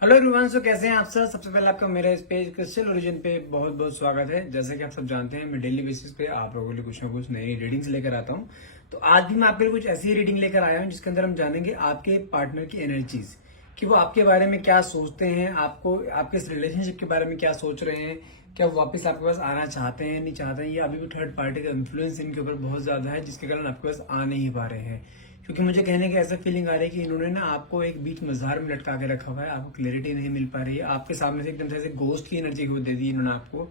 Hello everyone. सो कैसे हैं आप सब। सबसे पहले आपका मेरे इस पेज क्रिस्टल ओरिजिन पे बहुत बहुत स्वागत है। जैसे कि आप सब जानते हैं मैं डेली बेसिस पे आप लोगों के लिए कुछ ना कुछ नई रीडिंग्स लेकर आता हूं। तो आज भी मैं आपके लिए कुछ ऐसी रीडिंग लेकर आया हूं जिसके अंदर हम जानेंगे आपके पार्टनर की एनर्जीज, कि वो आपके बारे में क्या सोचते हैं, आपको आपके इस रिलेशनशिप के बारे में क्या सोच रहे हैं, क्या वो वापस आपके पास आना चाहते हैं नहीं चाहते हैं, या अभी भी थर्ड पार्टी का इन्फ्लुएंस इनके ऊपर बहुत ज्यादा है जिसके कारण आपके पास आ नहीं पा रहे हैं। क्योंकि मुझे कहने की ऐसा फीलिंग आ रही है कि इन्होंने ना आपको एक बीच मजार में लटका के रखा हुआ है, आपको क्लैरिटी नहीं मिल पा रही है। आपके सामने से एकदम से ऐसे गोस्ट की एनर्जी को दे दी इन्होंने आपको,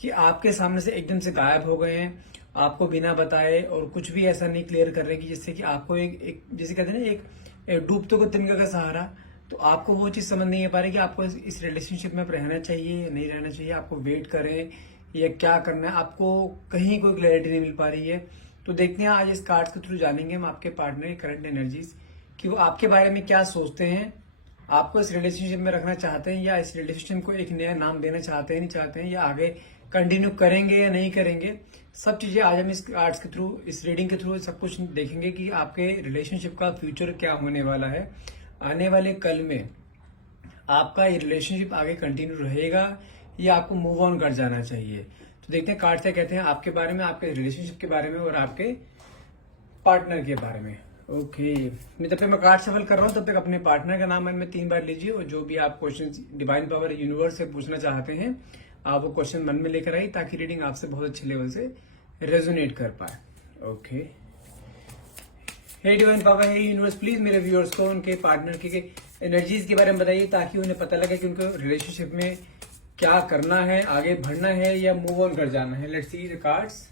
कि आपके सामने से एकदम से गायब हो गए हैं, आपको बिना बताए, और कुछ भी ऐसा नहीं क्लियर कर रहे कि जिससे कि आपको एक जैसे कहते हैं ना एक डूबते को तिनका का सहारा। तो आपको वो चीज समझ नहीं आ पा रही कि आपको इस रिलेशनशिप में रहना चाहिए या नहीं रहना चाहिए, आपको वेट करें या क्या करना है, आपको कहीं कोई क्लैरिटी नहीं मिल पा रही है। तो देखते हैं आज इस कार्ड्स के थ्रू जानेंगे हम आपके पार्टनर की करंट एनर्जीज, कि वो आपके बारे में क्या सोचते हैं, आपको इस रिलेशनशिप में रखना चाहते हैं या इस रिलेशनशिप को एक नया नाम देना चाहते हैं नहीं चाहते हैं, या आगे कंटिन्यू करेंगे या नहीं करेंगे। सब चीजें आज हम इस कार्ड्स के थ्रू, इस रीडिंग के थ्रू सब कुछ देखेंगे कि आपके रिलेशनशिप का फ्यूचर क्या होने वाला है। आने वाले कल में आपका ये रिलेशनशिप आगे कंटिन्यू रहेगा या आपको मूव ऑन कर जाना चाहिए। तो देखते हैं कार्ड क्या कहते हैं आपके बारे में, आपके रिलेशनशिप के बारे में और आपके पार्टनर के बारे में। ओके, मैं जब तक मैं कार्ड सफल कर रहा हूँ तब तक अपने पार्टनर का नाम मन में 3 बार लीजिए, और जो भी आप क्वेश्चन डिवाइन पावर यूनिवर्स से पूछना चाहते हैं आप वो क्वेश्चन मन में लेकर आइए, ताकि रीडिंग आपसे बहुत अच्छे लेवल से रेजोनेट कर पाए। Okay, hey divine power, hey universe, please मेरे व्यूअर्स को उनके पार्टनर के एनर्जीज के बारे में बताइए, ताकि उन्हें पता लगे कि उनको रिलेशनशिप में क्या करना है, आगे बढ़ना है या मूव ऑन कर जाना है। Let's see the cards.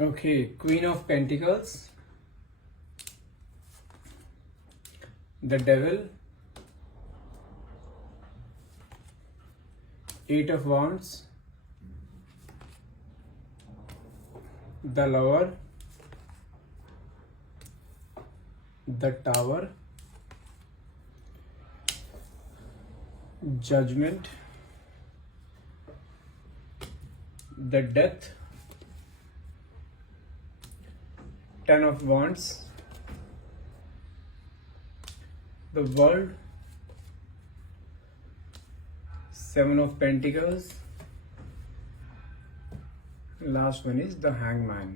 Okay, queen of pentacles, the devil, 8 of wands, the lover, the tower, judgment, the death, 10 of wands, the world, 7 of pentacles, last one is the hangman.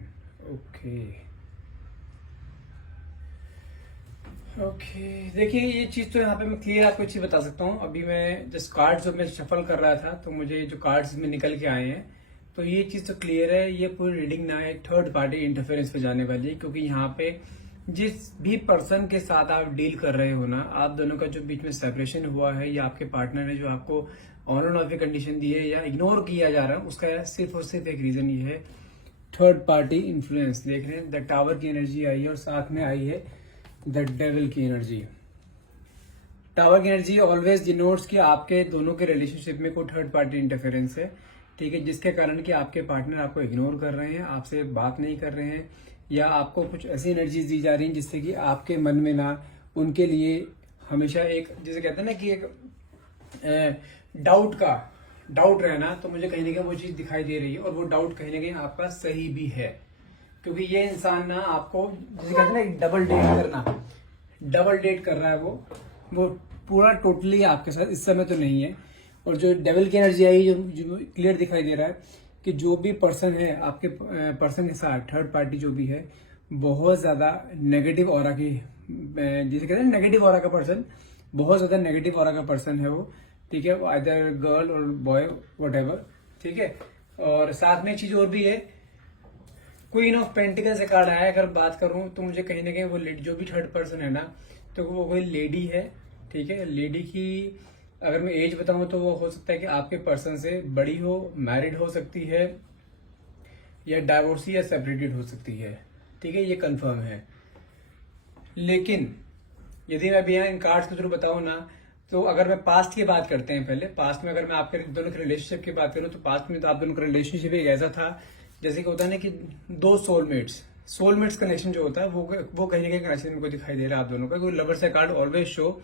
Okay, देखिए ये चीज तो यहाँ पे मैं clear आपको चीज बता सकता हूँ। अभी मैं जस्ट कार्ड्स जो मैं शफल कर रहा था तो मुझे जो कार्ड्स में निकल के आए हैं, तो ये चीज तो क्लियर है, ये पूरी रीडिंग ना एक थर्ड पार्टी इंटरफेरेंस पे जाने वाली है। क्योंकि यहाँ पे जिस भी पर्सन के साथ आप डील कर रहे हो ना, आप दोनों का जो बीच में सेपरेशन हुआ है, या आपके पार्टनर ने जो आपको ऑन एंड ऑफ की कंडीशन दी है या इग्नोर किया जा रहा है, उसका सिर्फ और सिर्फ एक रीजन ये है, थर्ड पार्टी इन्फ्लुएंस। देख रहे हैं द टावर की एनर्जी आई है और साथ में आई है द डेविल की एनर्जी। टावर की एनर्जी ऑलवेज डिनोट्स कि आपके दोनों के रिलेशनशिप में कोई थर्ड पार्टी इंटरफेरेंस है, ठीक है, जिसके कारण कि आपके पार्टनर आपको इग्नोर कर रहे हैं, आपसे बात नहीं कर रहे हैं, या आपको कुछ ऐसी एनर्जीज दी जा रही हैं जिससे कि आपके मन में ना उनके लिए हमेशा एक, जैसे कहते हैं ना कि एक डाउट रहना, तो मुझे कहीं ना कहीं वो चीज दिखाई दे रही है, और वो डाउट कहीं ना कहीं आपका सही भी है। क्योंकि ये इंसान ना आपको, जैसे कहते हैं ना डबल डेट कर रहा है, वो पूरा टोटली आपके साथ इस समय तो नहीं है। और जो डेविल की एनर्जी आई, जो क्लियर दिखाई दे रहा है कि जो भी पर्सन है आपके पर्सन के साथ, थर्ड पार्टी जो भी है, बहुत ज्यादा नेगेटिव ऑरा की, जिसे कहते हैं नेगेटिव ऑरा का पर्सन, बहुत ज्यादा नेगेटिव ऑरा का पर्सन है वो, ठीक है, आइदर गर्ल और बॉय व्हाटएवर, ठीक है। और साथ में एक चीज और भी है, क्वीन ऑफ पेंटिकल से कार्ड आया। अगर बात करूं तो मुझे कहीं ना कहीं वो जो भी थर्ड पर्सन है ना, तो वो कोई लेडी है, ठीक है। लेडी की अगर मैं एज बताऊं तो वो हो सकता है कि आपके पर्सन से बड़ी हो, मैरिड हो सकती है, या डाइवोर्सी या सेपरेटेड हो सकती है, ठीक है, ये कंफर्म है। लेकिन यदि मैं अभी यहाँ इन कार्ड्स के थ्रू बताऊं ना, तो अगर मैं पास्ट की बात करते हैं, पहले पास्ट में अगर मैं आपके दोनों के रिलेशनशिप की बात करूं, तो पास्ट में तो आप दोनों का रिलेशनशिप एक ऐसा था जैसे कि होता है ना कि दो सोलमेट्स कनेक्शन जो होता है वो कहीं ना कहीं कनेक्शन मेरे को दिखाई दे रहा है आप दोनों का। कोई लवर से card always show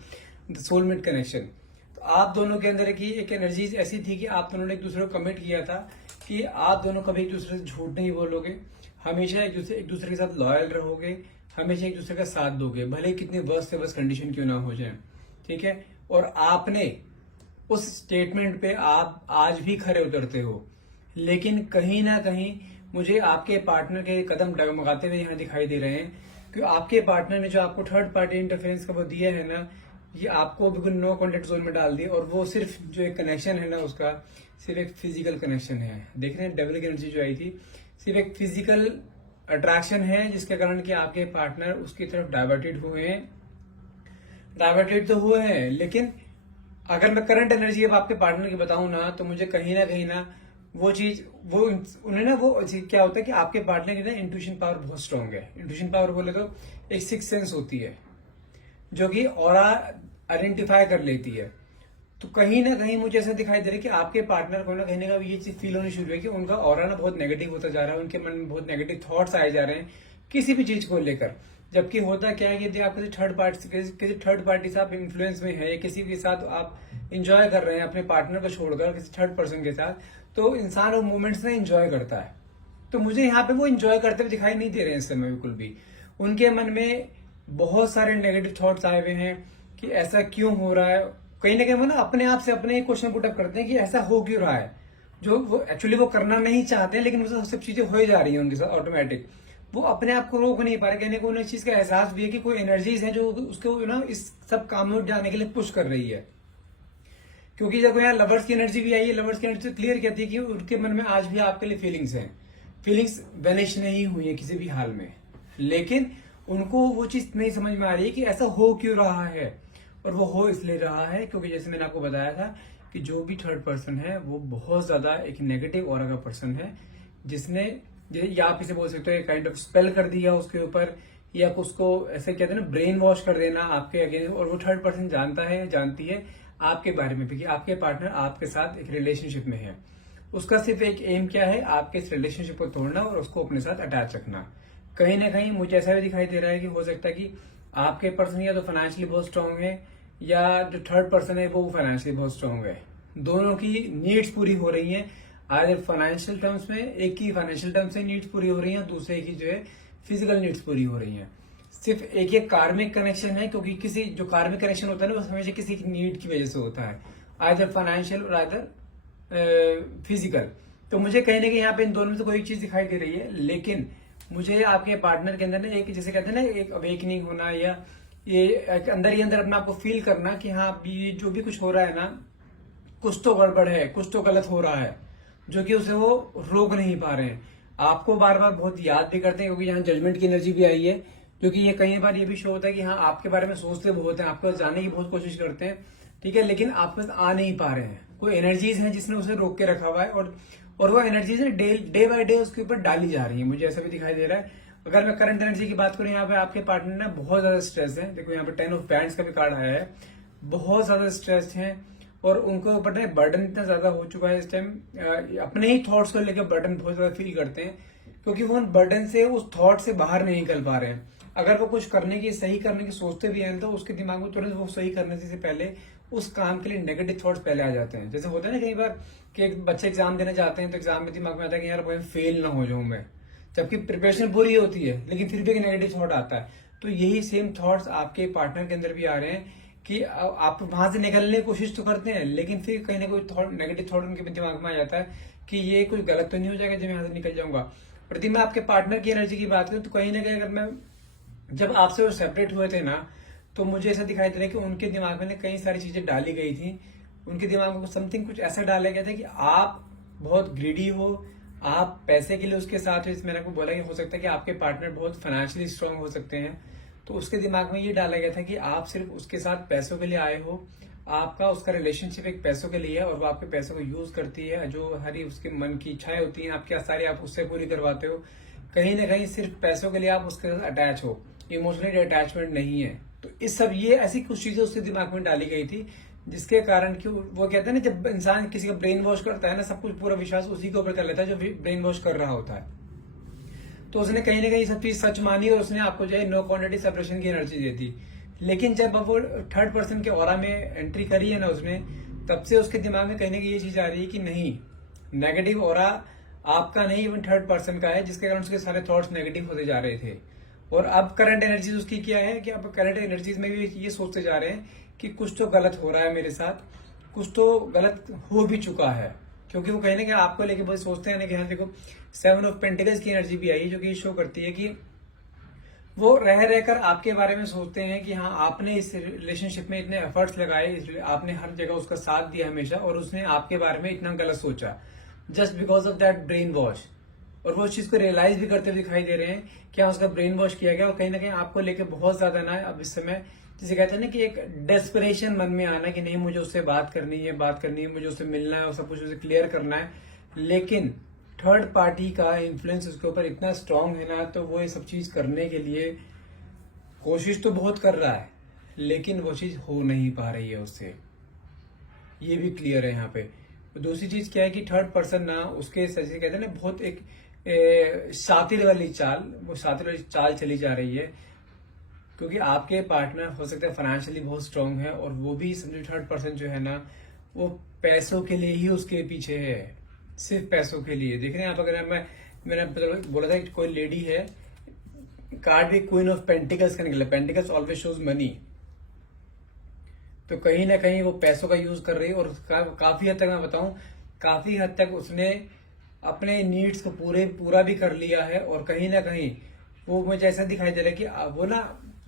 the soulmate connection. तो आप दोनों के अंदर की एक एनर्जी ऐसी थी कि आप दोनों ने एक दूसरे को कमिट किया था कि आप दोनों कभी एक दूसरे से झूठ नहीं बोलोगे, हमेशा एक दूसरे के साथ लॉयल रहोगे, हमेशा एक दूसरे का साथ दोगे, भले ही कितनी वर्स्ट से वर्स्ट कंडीशन क्यों ना हो जाए, ठीक है। और आपने उस स्टेटमेंट पे आप आज भी खरे उतरते हो, लेकिन कहीं ना कहीं मुझे आपके पार्टनर के कदम डगमगाते हुए यहाँ दिखाई दे रहे हैं, कि आपके पार्टनर ने जो आपको थर्ड पार्टी इंटरफेरेंस का वो दिया है ना, ये आपको बिल्कुल नो कॉन्टेक्ट जोन में डाल दिया। और वो सिर्फ जो एक कनेक्शन है ना उसका, सिर्फ एक फिजिकल कनेक्शन है। देख रहे हैं डबल की एनर्जी जो आई थी, सिर्फ एक फिजिकल अट्रैक्शन है, जिसके कारण कि आपके पार्टनर उसकी तरफ डाइवर्टेड हुए हैं। डाइवर्टेड तो हुए हैं, लेकिन अगर मैं करंट एनर्जी अब आपके पार्टनर की बताऊं ना, तो मुझे कहीं ना वो चीज, वो उन्हें ना, वो क्या होता है कि आपके पार्टनर की ना इंट्यूशन पावर बहुत स्ट्रांग है। इंट्यूशन पावर बोले तो एक सिक्स सेंस होती है, जो कि ऑरा आइडेंटिफाई कर लेती है। तो कहीं ना कहीं मुझे ऐसा दिखाई दे रहा है कि आपके पार्टनर को ना कहीं ना कहीं ये चीज फील होनी शुरू है कि उनका ऑरा ना बहुत नेगेटिव होता जा रहा है, उनके मन में बहुत नेगेटिव थॉट्स आए जा रहे हैं किसी भी चीज को लेकर। जबकि होता क्या है कि यदि आप किसी थर्ड पार्टी से आप इन्फ्लुएंस में है, या किसी के साथ आप इंजॉय कर रहे हैं अपने पार्टनर को छोड़कर किसी थर्ड पर्सन के साथ, तो इंसान वो मोमेंट्स ना इंजॉय करता है। तो मुझे यहाँ पे वो इंजॉय करते हुए दिखाई नहीं दे रहे हैं इस समय बिल्कुल भी। उनके मन में बहुत सारे नेगेटिव थॉट्स आए हुए हैं कि ऐसा क्यों हो रहा है। कहीं ना कहीं वो ना अपने आप से अपने क्वेश्चन पुटअप करते हैं कि ऐसा हो क्यों रहा है, जो वो एक्चुअली वो करना नहीं चाहते, लेकिन वो सब चीजें हो जा रही है उनके साथ ऑटोमेटिक। वो अपने आप को रोक नहीं पा रहे। कहने को उन्हें इस चीज का एहसास भी है कि कोई एनर्जीज है जो उसको ना इस सब काम में जाने के लिए पुश कर रही है। क्योंकि जब यहाँ लवर्स की एनर्जी भी आई है, लवर्स की एनर्जी क्लियर कहती है कि उनके मन में आज भी आपके लिए फीलिंग्स हैं। फीलिंग्स वैनिश नहीं हुई है किसी भी हाल में, लेकिन उनको वो चीज नहीं समझ में आ रही है कि ऐसा हो क्यों रहा है। और वो हो इसलिए रहा है क्योंकि जैसे मैंने आपको बताया था कि जो भी थर्ड पर्सन है वो बहुत ज्यादा एक नेगेटिव ऑरा का पर्सन है, जिसने, या आप इसे बोल सकते हो काइंड ऑफ स्पेल कर दिया उसके ऊपर, या उसको ऐसे कहते हैं ना ब्रेन वॉश कर देना आपके अगेंस्ट। और वो थर्ड पर्सन जानता है, जानती है आपके बारे में भी कि आपके पार्टनर आपके साथ एक रिलेशनशिप में है। उसका सिर्फ एक एम क्या है, आपके इस रिलेशनशिप को तोड़ना और उसको अपने साथ अटैच रखना। कहीं ना कहीं मुझे ऐसा भी दिखाई दे रहा है कि हो सकता है कि आपके पर्सन या तो फाइनेंशियली बहुत स्ट्रांग है, या जो थर्ड पर्सन है वो फाइनेंशियली बहुत स्ट्रांग है। दोनों की नीड्स पूरी हो रही हैं, आइदर फाइनेंशियल टर्म्स में, एक की फाइनेंशियल टर्म्स से नीड्स पूरी हो रही हैं, दूसरे की जो है फिजिकल नीड्स पूरी हो रही हैं। सिर्फ एक कार्मिक कनेक्शन है, क्योंकि किसी जो कार्मिक कनेक्शन होता है ना वो हमेशा किसी की नीड की वजह से होता है, आइदर फाइनेंशियल और आइदर फिजिकल। तो मुझे कहीं ना कहीं यहाँ पे इन दोनों में से कोई चीज दिखाई दे रही है, लेकिन मुझे आपके पार्टनर के अंदर ना एक, जैसे कहते हैं ना, एक अवेकनिंग होना, या ये अंदर ही अंदर अपना आपको फील करना कि हाँ ये जो भी कुछ हो रहा है ना, कुछ तो गड़बड़ है, कुछ तो गलत हो रहा है, जो कि उसे वो रोक नहीं पा रहे हैं। आपको बार बार बहुत याद भी करते हैं, क्योंकि यहाँ जजमेंट की एनर्जी भी आई है, क्योंकि ये कई बार ये भी शो होता है कि हाँ आपके बारे में सोचते बहुत हैं, आपके पास जाने की बहुत कोशिश करते हैं, ठीक है, लेकिन आप पास आ नहीं पा रहे हैं। कोई एनर्जीज हैं जिसने उसे रोक के रखा हुआ है, और वो एनर्जीज डे बाय डे उसके ऊपर डाली जा रही है। मुझे ऐसा भी दिखाई दे रहा है। अगर मैं करंट एनर्जी की बात करूं, यहाँ पे आपके पार्टनर ना बहुत ज्यादा स्ट्रेस है। देखो यहाँ पे 10 ऑफ पैंट्स का भी कार्ड आया है, बहुत ज्यादा स्ट्रेस है, और उनको ऊपर ना बर्डन इतना ज्यादा हो चुका है इस टाइम, अपने ही थॉट्स को लेकर बर्डन बहुत ज्यादा फील करते हैं, क्योंकि वो उन बर्डन से, उस थॉट से बाहर नहीं निकल पा रहे हैं। अगर वो कुछ करने की, सही करने की सोचते भी हैं, तो उसके दिमाग में तुरंत वो सही करने से पहले उस काम के लिए नेगेटिव थॉट्स पहले आ जाते हैं। जैसे होता है ना कई बार कि एक बच्चे एग्जाम देने जाते हैं, तो एग्जाम में दिमाग में आता है कि यार भाई फेल ना हो जाऊं मैं, जबकि प्रिपरेशन पूरी होती है, लेकिन फिर भी एक नेगेटिव थॉट आता है। तो यही सेम थॉट्स आपके पार्टनर के अंदर भी आ रहे हैं कि आप वहां से निकलने की कोशिश तो करते हैं, लेकिन फिर कहीं ना कोई थॉट, नेगेटिव थॉट उनके दिमाग में आ जाता है कि ये कुछ गलत तो नहीं हो जाएगा जब मैं यहाँ से निकल जाऊंगा। और यदि मैं आपके पार्टनर की एनर्जी की बात करूं, तो कहीं ना कहीं अगर मैं, जब आपसे वो सेपरेट हुए थे ना, तो मुझे ऐसा दिखाई दे रहा है कि उनके दिमाग में कई सारी चीजें डाली गई थी। उनके दिमाग में समथिंग कुछ ऐसा डाला गया था कि आप बहुत ग्रीडी हो, आप पैसे के लिए उसके साथ हो। मैंने आपको बोला कि हो सकता है कि आपके पार्टनर बहुत फाइनेंशियली स्ट्रांग हो सकते हैं, तो उसके दिमाग में ये डाला गया था कि आप सिर्फ उसके साथ पैसों के लिए आए हो, आपका उसका रिलेशनशिप एक पैसों के लिए है, और वो आपके पैसों को यूज करती है। जो हरी उसके मन की इच्छाएं होती हैं आपकी सारी, आप उससे पूरी करवाते हो। कहीं ना कहीं सिर्फ पैसों के लिए आप उसके साथ अटैच हो, इमोशनली अटैचमेंट नहीं है। तो इस सब ये ऐसी कुछ चीजें उसके दिमाग में डाली गई थी, जिसके कारण कि वो कहते हैं ना, जब इंसान किसी का ब्रेन वॉश करता है ना, सब कुछ पूरा विश्वास उसी के ऊपर कर लेता है जो ब्रेन वॉश कर रहा होता है। तो उसने कहीं ना कहीं सब चीज सच मानी, और उसने आपको जो है नो क्वांटिटी सेपरेशन की एनर्जी दी थी। लेकिन जब अब वो थर्ड पर्सन के ऑरा में एंट्री करी है ना उसने, तब से उसके दिमाग में कहीं ना कहीं ये चीज आ रही है कि नहीं, नेगेटिव ऑरा आपका नहीं, इवन थर्ड पर्सन का है, जिसके कारण उसके सारे थॉट्स नेगेटिव होते जा रहे थे। और अब करंट एनर्जीज उसकी क्या है कि अब करंट एनर्जीज में भी ये सोचते जा रहे हैं कि कुछ तो गलत हो रहा है मेरे साथ, कुछ तो गलत हो भी चुका है, क्योंकि वो कहीं ना कहीं आपको लेके बहुत सोचते हैं ना कि हाँ देखो 7 ऑफ पेंटिकल्स की एनर्जी भी आई, जो कि शो करती है कि वो रह रहकर आपके बारे में सोचते हैं कि हाँ आपने इस रिलेशनशिप में इतने एफर्ट्स लगाए, आपने हर जगह उसका साथ दिया हमेशा, और उसने आपके बारे में इतना गलत सोचा just because of that brain wash. और वो उस चीज को रियलाइज भी करते हुए दिखाई दे रहे हैं कि हाँ उसका ब्रेन वॉश किया गया, और कहीं ना कहीं आपको लेकर बहुत ज्यादा ना अब इस समय जिसे कहते हैं ना कि एक डेस्परेशन मन में आना कि नहीं मुझे उससे बात करनी है, मुझे उससे मिलना है और सब कुछ उसे क्लियर करना है। लेकिन थर्ड पार्टी का इन्फ्लुएंस उसके ऊपर इतना स्ट्रांग है ना, तो वो ये सब चीज करने के लिए कोशिश तो बहुत कर रहा है, लेकिन वो चीज हो नहीं पा रही है उससे, ये भी क्लियर है यहाँ पे। दूसरी चीज क्या है कि थर्ड पर्सन ना उसके जैसे कहते हैं ना बहुत एक शातिर वाली चाल, वो शातिर वाली चाल चली जा रही है, क्योंकि आपके पार्टनर हो सकता है फाइनेंशियली बहुत स्ट्रांग है, और वो भी समझो थर्ड पर्सन जो है ना वो पैसों के लिए ही उसके पीछे है, सिर्फ पैसों के लिए। देख रहे हैं आप, अगर मैंने बोला था कि कोई लेडी है, कार्ड भी क्वीन ऑफ पेंटिकल्स का निकला, पेंटिकल्स ऑलवेज शोज मनी, तो कहीं ना कहीं वो पैसों का यूज कर रही है, और काफी हद तक मैं बताऊं, काफी हद तक उसने अपने नीड्स को पूरा भी कर लिया है, और कहीं ना कहीं वो मुझे ऐसा दिखाई दे रहा है कि वो ना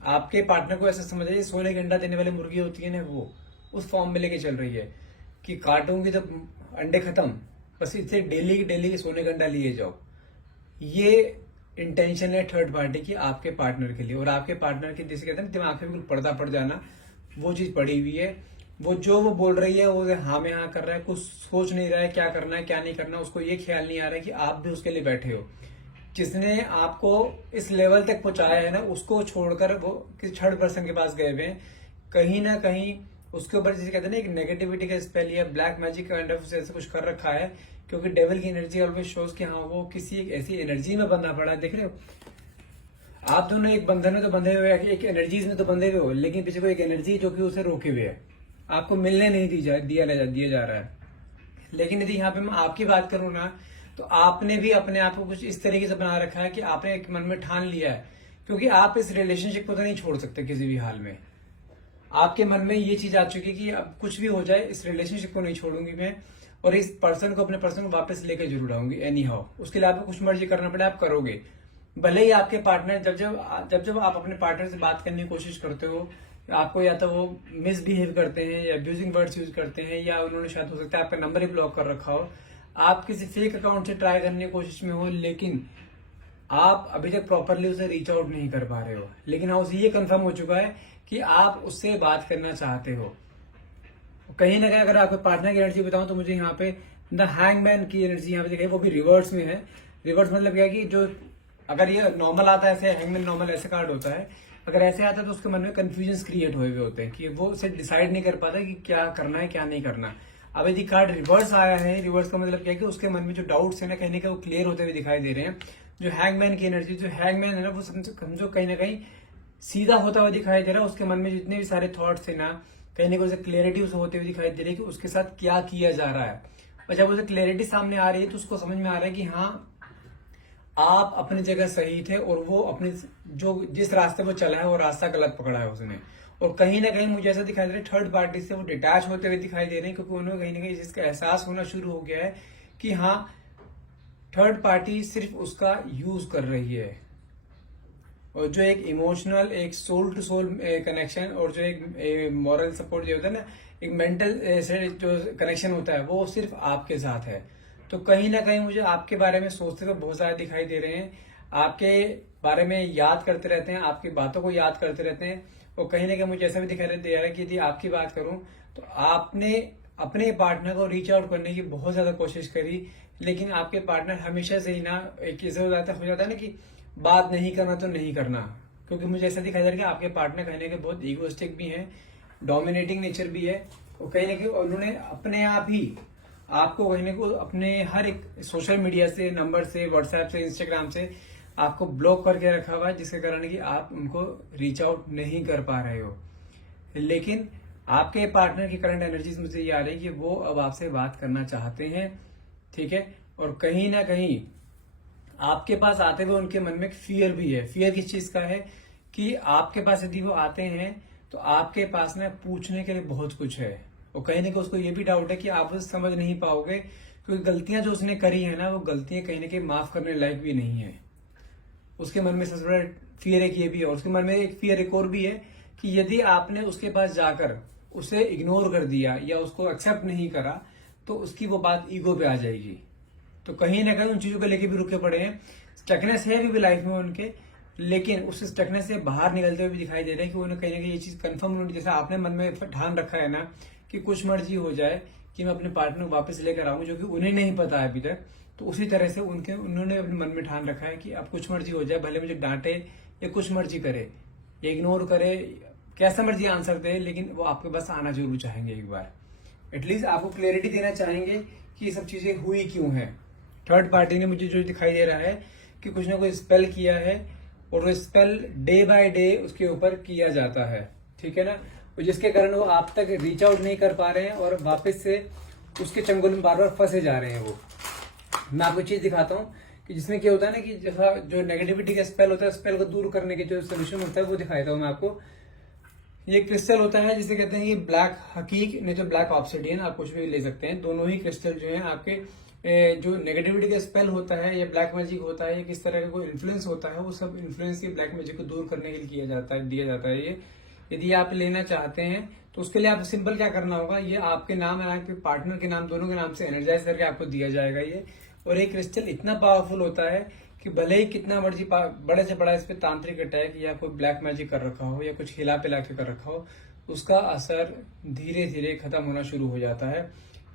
आपके पार्टनर को ऐसा समझ रही सोने के अंडा देने वाली मुर्गी होती है ना, वो उस फॉर्म में लेके चल रही है कि काटूंगी तो अंडे खत्म, बस इससे डेली के सोने का अंडा लिए जाओ। ये इंटेंशन है थर्ड पार्टी की आपके पार्टनर के लिए, और आपके पार्टनर के जैसे कहते हैं दिमाग में बिल्कुल पर्दा पड़ जाना, वो चीज पड़ी हुई है। वो बोल रही है वो हाँ में हाँ कर रहा है, कुछ सोच नहीं रहा है क्या करना है क्या नहीं करना, उसको ये ख्याल नहीं आ रहा है कि आप भी उसके लिए बैठे हो। जिसने आपको इस लेवल तक पहुंचाया है ना, उसको छोड़कर वो किसी थर्ड पर्सन के पास गए हुए हैं, कहीं ना कहीं उसके ऊपर जिसे कहते हैं ना एक नेगेटिविटी का स्पेल या ब्लैक मैजिक काइंड ऑफ ऐसा कुछ कर रखा है, क्योंकि डेविल की एनर्जी ऑलवेज शोज कि हाँ वो किसी एक ऐसी एनर्जी में बंधा पड़ा है। देख रहे हो आप दोनों एक बंधन में तो बंधे हुए हैं, एक एनर्जीज में तो बंधे हुए हो, लेकिन पीछे को एक एनर्जी जो कि उसे रोके हुए है, आपको मिलने नहीं दिया जा रहा है। लेकिन यदि यहाँ पे मैं आपकी बात करूं ना, तो आपने भी अपने आप को कुछ इस तरीके से बना रखा है कि आपने एक मन में ठान लिया है, क्योंकि आप इस रिलेशनशिप को तो नहीं छोड़ सकते किसी भी हाल में। आपके मन में ये चीज आ चुकी है कि अब कुछ भी हो जाए इस रिलेशनशिप को नहीं छोड़ूंगी मैं, और इस पर्सन को अपने पर्सन को वापस लेकर जरूर आऊंगी एनी हाउ। उसके लिए आपको कुछ मर्जी करना पड़े आप करोगे, भले ही आपके पार्टनर जब आप अपने पार्टनर से बात करने की कोशिश करते हो, आपको या तो वो मिसबिहेव करते हैं या अब्यूजिंग वर्ड्स यूज करते हैं, या उन्होंने शायद हो सकता है आपका नंबर ही ब्लॉक कर रखा हो, आप किसी फेक अकाउंट से ट्राई करने की कोशिश में हो, लेकिन आप अभी तक प्रॉपरली उसे रीच आउट नहीं कर पा रहे हो। लेकिन हाँ उसे ये कंफर्म हो चुका है कि आप उससे बात करना चाहते हो। कहीं ना कहीं अगर आपके पार्टनर की एनर्जी बताऊं तो मुझे यहाँ पे द हैंगमैन की एनर्जी यहाँ पे दिखाई, वो भी रिवर्स में है। रिवर्स मतलब क्या है कि जो अगर ये नॉर्मल आता है ऐसे, हैंगमैन नॉर्मल ऐसे कार्ड होता है, अगर ऐसे आता है तो उसके मन में कंफ्यूजन क्रिएट हुए हुए होते हैं कि वो उसे डिसाइड नहीं कर पाता कि क्या करना है क्या नहीं करना। अब यदि कार्ड रिवर्स आया है, रिवर्स का मतलब क्या है कि उसके मन में जो डाउट्स है ना कहीं ना कहीं वो क्लियर होते हुए दिखाई दे रहे हैं। जो हैंगमैन की एनर्जी, जो हैंगमैन है ना वो समझो कहीं ना कहीं सीधा होता हुआ दिखाई दे रहा है। उसके मन में जितने भी सारे थॉट्स है ना कहीं ना कहीं उसे क्लियरिटी उसे होते हुए दिखाई दे रही है कि उसके साथ क्या किया जा रहा है। और जब उसे क्लियरिटी सामने आ रही है तो उसको समझ में आ रहा है कि हाँ आप अपनी जगह सही थे, और वो अपने जिस रास्ते वो चला है वो रास्ता गलत पकड़ा है उसने। और कहीं ना कहीं मुझे ऐसा दिखाई दे रहा है थर्ड पार्टी से वो डिटैच होते हुए दिखाई दे रहे हैं, क्योंकि उन्हें कहीं ना कहीं इसका एहसास होना शुरू हो गया है कि हाँ थर्ड पार्टी सिर्फ उसका यूज कर रही है, और जो एक इमोशनल, एक सोल टू सोल कनेक्शन, और जो एक मॉरल सपोर्ट जो होता है ना, एक मेंटल से जो कनेक्शन होता है वो सिर्फ आपके साथ है। तो कहीं ना कहीं मुझे आपके बारे में सोचते हुए बहुत सारे दिखाई दे रहे हैं, आपके बारे में याद करते रहते हैं, आपकी बातों को याद करते रहते हैं। और कहीं ना कहीं मुझे ऐसा भी दिखाई दे रहा है कि यदि आपकी बात करूं तो आपने अपने पार्टनर को रीच आउट करने की बहुत ज्यादा कोशिश करी, लेकिन आपके पार्टनर हमेशा से ही ना एक ऐसा हो जाता है ना कि बात नहीं करना तो नहीं करना। क्योंकि मुझे ऐसा दिखाई दे रहा है कि आपके पार्टनर कहीं ना कहीं बहुत ईगोइस्टिक भी हैं, डोमिनेटिंग नेचर भी है, और कहीं ना कहीं उन्होंने अपने आप ही आपको कहीं ना कहीं अपने हर एक सोशल मीडिया से, नंबर से, व्हाट्सएप से, इंस्टाग्राम से आपको ब्लॉक करके रखा हुआ है, जिसके कारण कि आप उनको रीच आउट नहीं कर पा रहे हो। लेकिन आपके पार्टनर की करंट एनर्जीज मुझे ये आ रही है कि वो अब आपसे बात करना चाहते हैं, ठीक है। और कहीं ना कहीं आपके पास आते हुए उनके मन में फियर भी है। फियर किस चीज का है कि आपके पास यदि वो आते हैं तो आपके पास ना पूछने के लिए बहुत कुछ है, और कहीं ना कहीं उसको ये भी डाउट है कि आप उसे समझ नहीं पाओगे, क्योंकि गलतियां जो उसने करी है ना, वो गलतियां कहीं ना कहीं माफ करने लायक भी नहीं है। उसके मन में सबसे बड़ा फियर एक ये भी है, और उसके मन में एक फियर एक और भी है कि यदि आपने उसके पास जाकर उसे इग्नोर कर दिया या उसको एक्सेप्ट नहीं करा तो उसकी वो बात ईगो पे आ जाएगी। तो कहीं ना कहीं उन चीजों को लेके भी रुके पड़े हैं। स्टकनेस है भी लाइफ में उनके, लेकिन उस स्टकनेस से बाहर निकलते हुए भी दिखाई दे रहे हैं कि उन्हें कहीं ना कहीं ये चीज कंफर्म उन्होंने, जैसे आपने मन में ठान रखा है ना कि कुछ मर्जी हो जाए कि मैं अपने पार्टनर को वापस लेकर आऊं, जो कि उन्हें नहीं पता है अभी तक। तो उसी तरह से उन्होंने अपने मन में ठान रखा है कि अब कुछ मर्जी हो जाए, भले मुझे डांटे या कुछ मर्जी करे या इग्नोर करे, कैसा मर्जी आंसर दे, लेकिन वो आपके पास आना जरूर चाहेंगे एक बार। एटलीस्ट आपको क्लैरिटी देना चाहेंगे कि ये सब चीजें हुई क्यों है। थर्ड पार्टी ने मुझे जो दिखाई दे रहा है कि कुछ ना कुछ स्पेल किया है, और वो स्पेल डे बाय डे उसके ऊपर किया जाता है, ठीक है ना, जिसके कारण वो आप तक रीच आउट नहीं कर पा रहे हैं और वापस से उसके चंगुल में बार बार फंसे जा रहे हैं वो। मैं आपको चीज दिखाता हूँ कि जिसमें क्या होता है ना कि जैसा जो नेगेटिविटी का स्पेल होता है, स्पेल को दूर करने के जो सोल्यूशन होता है वो दिखाता हूँ मैं आपको। ये क्रिस्टल होता है जिसे कहते हैं ये ब्लैक हकीक, नहीं तो ब्लैक ऑब्सिडियन, आप कुछ भी ले सकते हैं। दोनों ही क्रिस्टल जो है आपके जो नेगेटिविटी का स्पेल होता है या ब्लैक मैजिक होता है या किस तरह का कोई इन्फ्लुएंस होता है, वो सब इन्फ्लुएंस ये ब्लैक मैजिक को दूर करने के लिए किया जाता है, दिया जाता है। ये यदि आप लेना चाहते हैं तो उसके लिए आप सिंपल क्या करना होगा, ये आपके नाम और आपके पार्टनर के नाम, दोनों के नाम से एनर्जाइज करके आपको दिया जाएगा ये। और एक क्रिस्टल इतना पावरफुल होता है कि भले ही कितना मर्जी बड़े से बड़ा इस पे तांत्रिक अटैक या कोई ब्लैक मैजिक कर रखा हो या कुछ हिला पिला के कर रखा हो, उसका असर धीरे धीरे खत्म होना शुरू हो जाता है।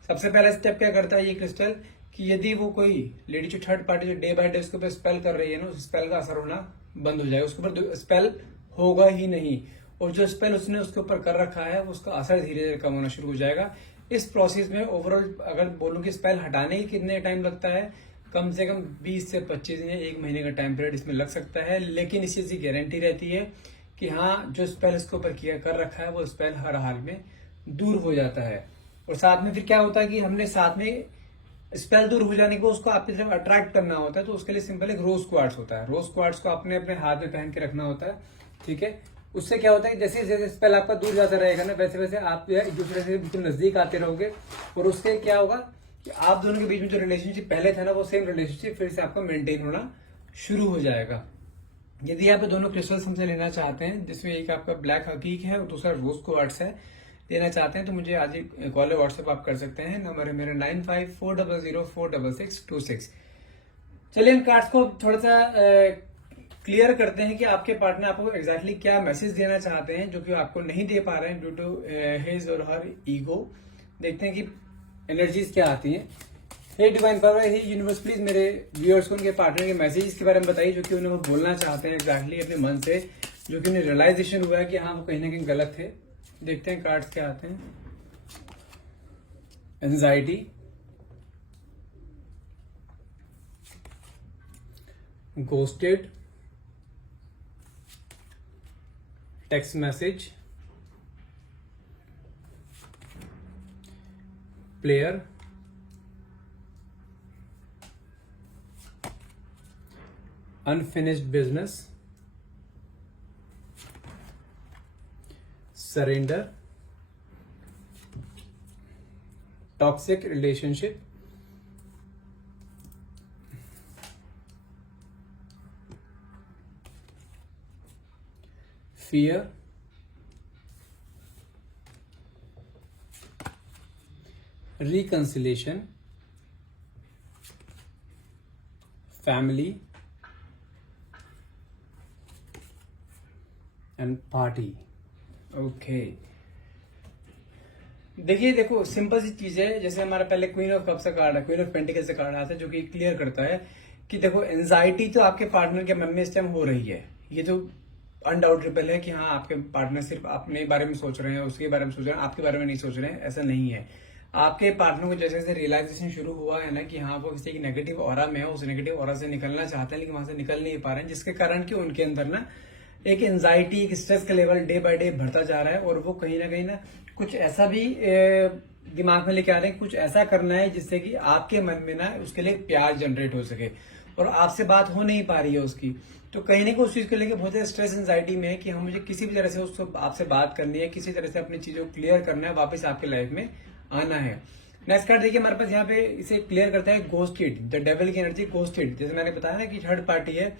सबसे पहला स्टेप क्या करता है ये क्रिस्टल कि यदि वो कोई लेडी जो थर्ड पार्टी जो डे बाय डे उसके ऊपर स्पेल कर रही है ना, उस स्पेल का असर होना बंद हो जाएगा, उसके ऊपर स्पेल होगा ही नहीं, और जो स्पेल उसने उसके ऊपर कर रखा है उसका असर धीरे धीरे कम होना शुरू हो जाएगा। इस प्रोसेस में ओवरऑल अगर बोलूं कि स्पेल हटाने की कितने टाइम लगता है, कम से कम 20 से 25 दिन या 1 महीने का टाइम पीरियड इसमें लग सकता है। लेकिन इस चीज की गारंटी रहती है कि हाँ, जो स्पेल इसके ऊपर किया कर रखा है वो स्पेल हर हाल में दूर हो जाता है। और साथ में फिर क्या होता है कि हमने साथ में स्पेल दूर हो जाने को उसको आपकी तरफ अट्रैक्ट करना होता है, तो उसके लिए सिंपल एक रोज क्वार्ट्स होता है। रोज क्वार्ट्स को आपने अपने हाथ में पहन के रखना होता है, ठीक है। उससे क्या होता है कि जैसे जैसे स्पेल आपका दूर जाता रहेगा ना, वैसे वैसे आप जो है एक दूसरे से बिल्कुल नजदीक आते रहोगे, और उससे क्या होगा कि आप दोनों के बीच में जो रिलेशनशिप पहले था ना, वो सेम रिलेशनशिप फिर से आपका मेंटेन होना शुरू हो जाएगा। यदि आप दोनों क्रिस्टल्स हमसे लेना चाहते हैं, जिसमें एक आपका ब्लैक हकीक है और दूसरा रोज क्वार्ट्स है, लेना चाहते हैं तो मुझे आज एक कॉल है, व्हाट्सएप आप कर सकते हैं। नंबर है मेरा 95400466। चलिए इन कार्ड्स को थोड़ा सा क्लियर करते हैं कि आपके पार्टनर आपको एग्जैक्टली क्या मैसेज देना चाहते हैं, जो कि आपको नहीं दे पा रहे हैं ड्यू टू हिज और हर ईगो। देखते हैं कि एनर्जीज क्या आती हैं। हे divine power, hey universe, please मेरे व्यूअर्स को उनके पार्टनर के मैसेजेस के बारे में बताइए, जो कि उन्हें वो बोलना चाहते हैं एग्जैक्टली अपने मन से, जो कि उन्हें रियलाइजेशन हुआ है कि हाँ वो कहीं ना कहीं गलत है। देखते हैं कार्ड्स क्या आते हैं। Anxiety, ghosted, text message, player, unfinished business, surrender, toxic relationship, fear, reconciliation, family and party। Okay देखिए, देखो सिंपल सी चीज है। जैसे हमारा पहले क्वीन ऑफ कप्स का कार्ड है, क्वीन ऑफ पेंटिकल्स का कार्ड आता है, जो कि क्लियर करता है कि देखो एंजाइटी तो आपके पार्टनर के मन में इस टाइम हो रही है। ये जो अनडाउटेबल है कि हाँ आपके पार्टनर सिर्फ अपने बारे में सोच रहे हैं, उसके बारे में सोच रहे हैं, आपके बारे में नहीं सोच रहे हैं, ऐसा नहीं है। आपके पार्टनर को जैसे जैसे रियलाइजेशन शुरू हुआ है ना कि हाँ वो किसी की नेगेटिव ऑरा में है, उस नेगेटिव ऑरा से निकलना चाहते हैं लेकिन वहां से निकल नहीं पा रहे हैं, जिसके कारण कि उनके अंदर ना एक एंजाइटी, एक स्ट्रेस का लेवल डे बाय डे बढ़ता जा रहा है। और वो कहीं ना कुछ ऐसा भी दिमाग में लेके आ रहे हैं, कुछ ऐसा करना है जिससे कि आपके मन में ना उसके लिए प्यार जनरेट हो सके। और आपसे बात हो नहीं पा रही है उसकी, तो कहीं ना कहीं उस चीज को लेकर बहुत ज्यादा स्ट्रेस एंजाइटी में है कि हम मुझे किसी भी तरह से उसको आपसे बात करनी है, किसी तरह से अपनी चीजों को क्लियर करना है, वापस आपके लाइफ में आना है। नेक्स्ट कार्ड देखिए हमारे पास यहाँ पे इसे क्लियर करता है घोस्टेड, द डेविल की एनर्जी घोस्टेड। जैसे मैंने बताया ना कि थर्ड पार्टी है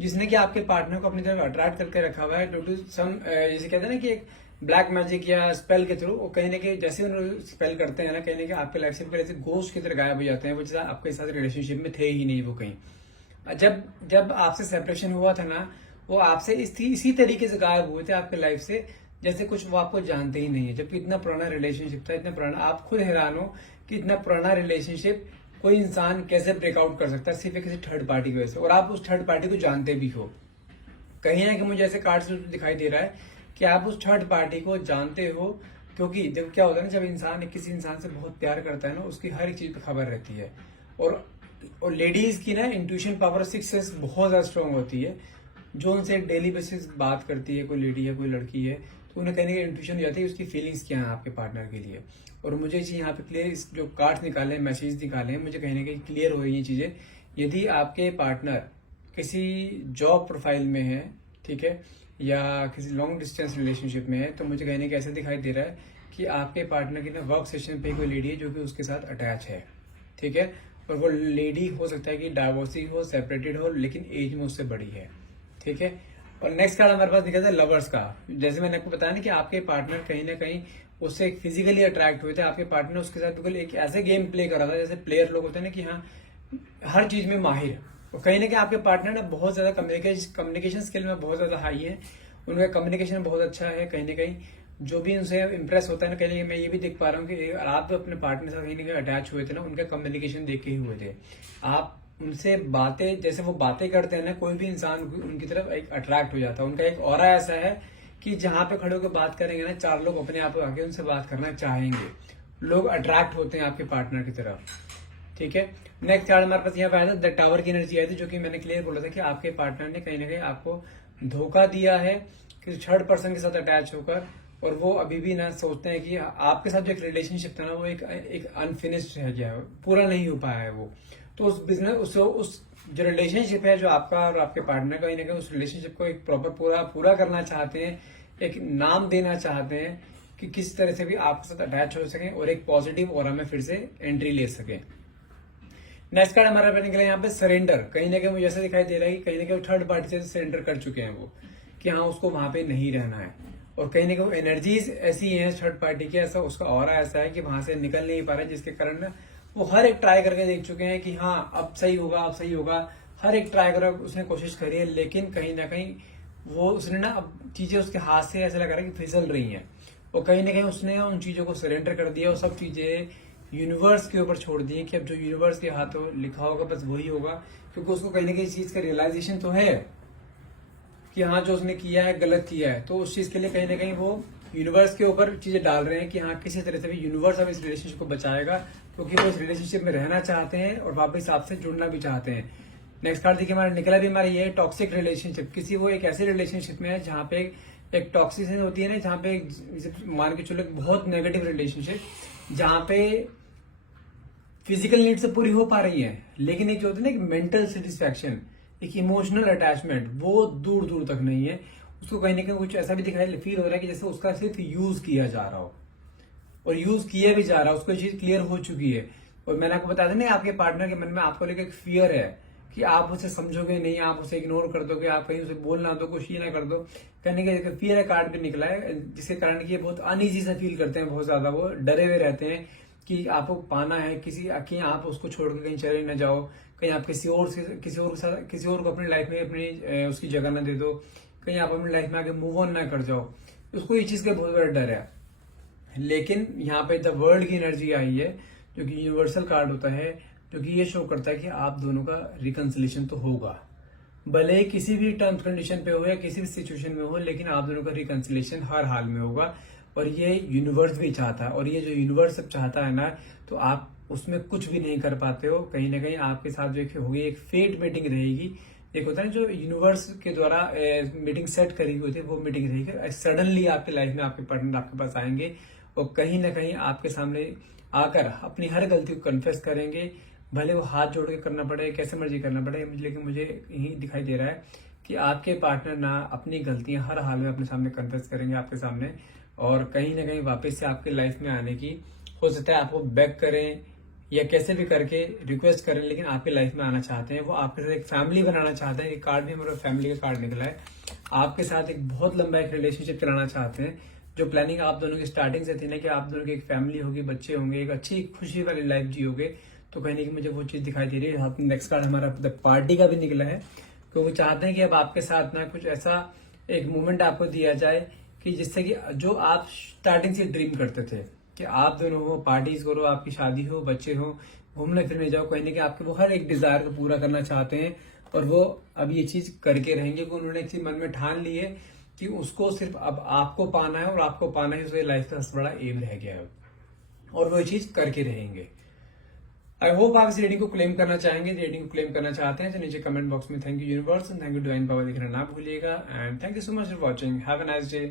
जिसने कि आपके पार्टनर को अपनी तरफ अट्रैक्ट करके रखा हुआ है ड्यू टू सम, जैसे कहते हैं ना कि एक ब्लैक मैजिक या स्पेल के थ्रू। वो कहीं ना कहीं जैसे उन्होंने स्पेल करते हैं ना, कहीं ना कहीं आपके लाइफ से ऐसे गोस्ट की तरह गायब हो जाते हैं, वो जैसे आपके साथ रिलेशनशिप में थे ही नहीं वो कहीं। जब जब आपसे सेपरेशन हुआ था ना, वो आपसे इसी तरीके से गायब हुए थे आपके लाइफ से जैसे कुछ वो आपको जानते ही नहीं है। जबकि इतना पुराना रिलेशनशिप था, इतना पुराना, आप खुद हैरान हो कि इतना पुराना रिलेशनशिप कोई इंसान कैसे ब्रेकआउट कर सकता है सिर्फ किसी थर्ड पार्टी की वजह से, और आप उस थर्ड पार्टी को जानते भी हो। कहीं ना कहीं मुझे ऐसे कार्ड से दिखाई दे रहा है कि आप उस थर्ड पार्टी को जानते हो, क्योंकि जब क्या होता है ना, जब इंसान किसी इंसान से बहुत प्यार करता है ना, उसकी हर एक चीज पर खबर रहती है। और लेडीज की ना इंट्यूशन पावर, सिक्स सेंस बहुत ज्यादा स्ट्रांग होती है। जो उनसे डेली बेसिस बात करती है, कोई लेडी है कोई लड़की है, तो उन्हें कहने की इंट्यूशन हो जाती है उसकी फीलिंग्स क्या है आपके पार्टनर के लिए। और मुझे ये यहाँ पे क्लियर जो कार्ड्स निकाले, मैसेज निकाले, मुझे कहीं ना कहीं क्लियर हो गई ये चीजें। यदि आपके पार्टनर किसी जॉब प्रोफाइल में है, ठीक है, या किसी लॉन्ग डिस्टेंस रिलेशनशिप में है, तो मुझे कहीं ना कहीं ऐसा दिखाई दे रहा है कि आपके पार्टनर की ना वर्क सेशन पे कोई लेडी है जो कि उसके साथ अटैच है, ठीक है। और वो लेडी हो सकता है कि डाइवोर्सी हो, सेपरेटेड हो, लेकिन एज में उससे बड़ी है, ठीक है। और नेक्स्ट कार्ड हमारे पास दिखा था लवर्स का। जैसे मैंने आपको बताया ना कि आपके पार्टनर कहीं ना कहीं उससे फिजिकली अट्रैक्ट हुए थे, आपके पार्टनर उसके साथ बिल्कुल एक ऐसे गेम प्ले कर रहा था जैसे प्लेयर लोग होते हैं ना कि हाँ हर चीज में माहिर है। और कहीं ना कहीं आपके पार्टनर ना बहुत ज्यादा कम्युनिकेशन स्किल में बहुत ज्यादा हाई है, उनका कम्युनिकेशन बहुत अच्छा है। कहीं ना कहीं जो भी उनसे इम्प्रेस होता है ना, कहीं ना कहीं मैं ये भी देख पा रहा हूँ कि आप अपने पार्टनर से कहीं ना कहीं अटैच हुए थे ना, उनका कम्युनिकेशन देख के ही हुए थे। आप उनसे बातें, जैसे वो बातें करते हैं ना, कोई भी इंसान उनकी तरफ एक अट्रैक्ट हो जाता है। उनका एक ऑरा ऐसा है कि जहां पे खड़े होकर बात करेंगे ना, चार लोग अपने आप आके उनसे बात करना चाहेंगे। लोग अट्रैक्ट होते हैं आपके पार्टनर की तरफ, ठीक है। नेक्स्ट कार्ड हमारे पास यहाँ पे आया था द टावर की एनर्जी आई थी, जो कि मैंने क्लियर बोला था कि आपके पार्टनर ने कहीं ना कहीं आपको धोखा दिया है किसी थर्ड पर्सन के साथ अटैच होकर। और वो अभी भी ना सोचते हैं कि आपके साथ जो एक रिलेशनशिप था ना, वो एक अनफिनिश्ड रह गया है, पूरा नहीं हो पाया है वो। तो उस बिजनेस उस जो रिलेशनशिप है जो आपका और आपके पार्टनर का, कहीं ना कहीं उस रिलेशनशिप को एक प्रॉपर पूरा करना चाहते हैं, एक नाम देना चाहते हैं कि किस तरह से भी आपके साथ अटैच हो सके और एक पॉजिटिव ऑरा में फिर से एंट्री ले सके। नेक्स्ट कार्ड हमारा निकला यहाँ पे सरेंडर। कहीं ना कहीं मुझे ऐसा दिखाई दे रहा है कि कहीं ना कहीं थर्ड पार्टी से सरेंडर कर चुके हैं वो, कि हाँ उसको वहां पे नहीं रहना है। और कहीं ना कहीं एनर्जीज ऐसी है थर्ड पार्टी की, ऐसा उसका ऑरा ऐसा है कि वहां से निकल नहीं पा रहा है, जिसके कारण ना वो हर एक ट्राई करके देख चुके हैं कि हाँ अब सही होगा, अब सही होगा। हर एक ट्राई कर उसने कोशिश करी है, लेकिन कहीं ना कहीं वो उसने ना अब चीजें उसके हाथ से ऐसा लग रहा है कि फिसल रही हैं। और कहीं ना कहीं उसने उन चीजों को सरेंडर कर दिया और सब चीजें यूनिवर्स के ऊपर छोड़ दी कि अब जो यूनिवर्स के हाथों लिखा होगा बस वही होगा। क्योंकि उसको कहीं ना कहीं चीज का रियलाइजेशन तो है कि हाँ जो उसने किया है गलत किया है, तो उस चीज के लिए कहीं ना कहीं वो यूनिवर्स के ऊपर चीजें डाल रहे हैं कि हाँ किसी तरह से भी यूनिवर्स अब इस रिलेशनशिप को बचाएगा, क्योंकि वो इस रिलेशनशिप में रहना चाहते हैं और वापस आपसे जुड़ना भी चाहते हैं। नेक्स्ट कार्ड देखिए हमारा निकला भी हमारा ये टॉक्सिक रिलेशनशिप। किसी वो एक ऐसे रिलेशनशिप में है जहाँ पे एक टॉक्सिसिटी होती है ना, जहाँ पे मान के चलो बहुत नेगेटिव रिलेशनशिप, जहाँ पे फिजिकल नीड से पूरी हो पा रही है, लेकिन एक जो होता है ना एक मेंटल सेटिस्फैक्शन, एक इमोशनल अटैचमेंट, वो दूर दूर तक नहीं है। उसको कहीं ना कहीं कुछ ऐसा भी दिखाई फील हो रहा है कि जैसे उसका सिर्फ यूज किया जा रहा हो, और यूज किया भी जा रहा है, उसको चीज क्लियर हो चुकी है। और मैंने आपको बता दें आपके पार्टनर के मन में आपको लेकर एक फियर है कि आप उसे समझोगे नहीं, आप उसे इग्नोर कर दोगे, आप कहीं उसे बोल ना दो, कुछ ही ना कर दो, कहने का फियर है कार्ड भी निकला है, जिसके कारण कि ये बहुत अनईजी सा फील करते हैं, बहुत ज्यादा वो डरे हुए रहते हैं कि आपको पाना है कि आप उसको छोड़कर कहीं चले ना जाओ, कहीं आप किसी और को अपनी लाइफ में अपनी उसकी जगह ना दे दो, कहीं आप अपनी लाइफ में आगे मूव ऑन ना कर जाओ। उसको ये चीज का बहुत बड़ा डर है। लेकिन यहाँ पे द वर्ल्ड की एनर्जी आई है, जो कि यूनिवर्सल कार्ड होता है, जो कि ये शो करता है कि आप दोनों का रिकंसिलेशन तो होगा, भले ही किसी भी टर्म्स कंडीशन पे हो या किसी भी सिचुएशन में हो, लेकिन आप दोनों का रिकंसिलेशन हर हाल में होगा। और ये यूनिवर्स भी चाहता है, और ये जो यूनिवर्स सब चाहता है ना, तो आप उसमें कुछ भी नहीं कर पाते हो। कहीं ना कहीं आपके साथ जो होगी एक फेट मीटिंग रहेगी, एक होता है जो यूनिवर्स के द्वारा मीटिंग सेट करी हुई थी, वो मीटिंग रहेगी। सडनली आपके लाइफ में आपके पार्टनर आपके पास आएंगे और कहीं ना कहीं आपके सामने आकर अपनी हर गलती को कन्फेस करेंगे, भले वो हाथ जोड़ के करना पड़े, कैसे मर्जी करना पड़े, लेकिन मुझे यही दिखाई दे रहा है कि आपके पार्टनर ना अपनी गलतियां हर हाल में अपने सामने कन्फेस करेंगे आपके सामने, और कहीं ना कहीं वापस से आपके लाइफ में आने की हो सकता है आपको बैक करें या कैसे भी करके रिक्वेस्ट करें, लेकिन आपके लाइफ में आना चाहते हैं। वो आपके साथ एक फैमिली बनाना चाहते हैं। एक कार्ड भी हमारा फैमिली का कार्ड निकला है। आपके साथ एक बहुत लंबा एक रिलेशनशिप चलाना चाहते हैं। जो प्लानिंग आप दोनों की स्टार्टिंग से थी ना कि आप दोनों की एक फैमिली होगी, बच्चे होंगे, एक अच्छी खुशी वाली लाइफ जियोगे, तो कहीं ना कहीं मुझे वो चीज दिखाई दे रही है। नेक्स्ट कार्ड हमारा पार्टी का भी निकला है, क्योंकि वो चाहते हैं कि अब आपके साथ ना कुछ ऐसा एक मोमेंट आपको दिया जाए कि जिससे कि जो आप स्टार्टिंग से ड्रीम करते थे कि आप दोनों हो, पार्टीज करो, आपकी शादी हो, बच्चे हो, घूमने फिरने जाओ, कहीं ना कहीं आपके वो हर एक डिजायर को पूरा करना चाहते हैं। और वो अब ये चीज करके रहेंगे कि उन्होंने एक चीज मन में ठान ली है कि उसको सिर्फ अब आपको पाना है, और आपको पाना ही उसके लाइफ का सबसे बड़ा एम रह गया है, और वो ये चीज करके रहेंगे। आई होप आप इस रेडिंग को क्लेम करना चाहेंगे। रेडिंग को क्लेम करना चाहते हैं तो नीचे कमेंट बॉक्स में thank you universe and thank you divine power लिखना ना भूलिएगा। And thank you so much for watching. Have a nice day.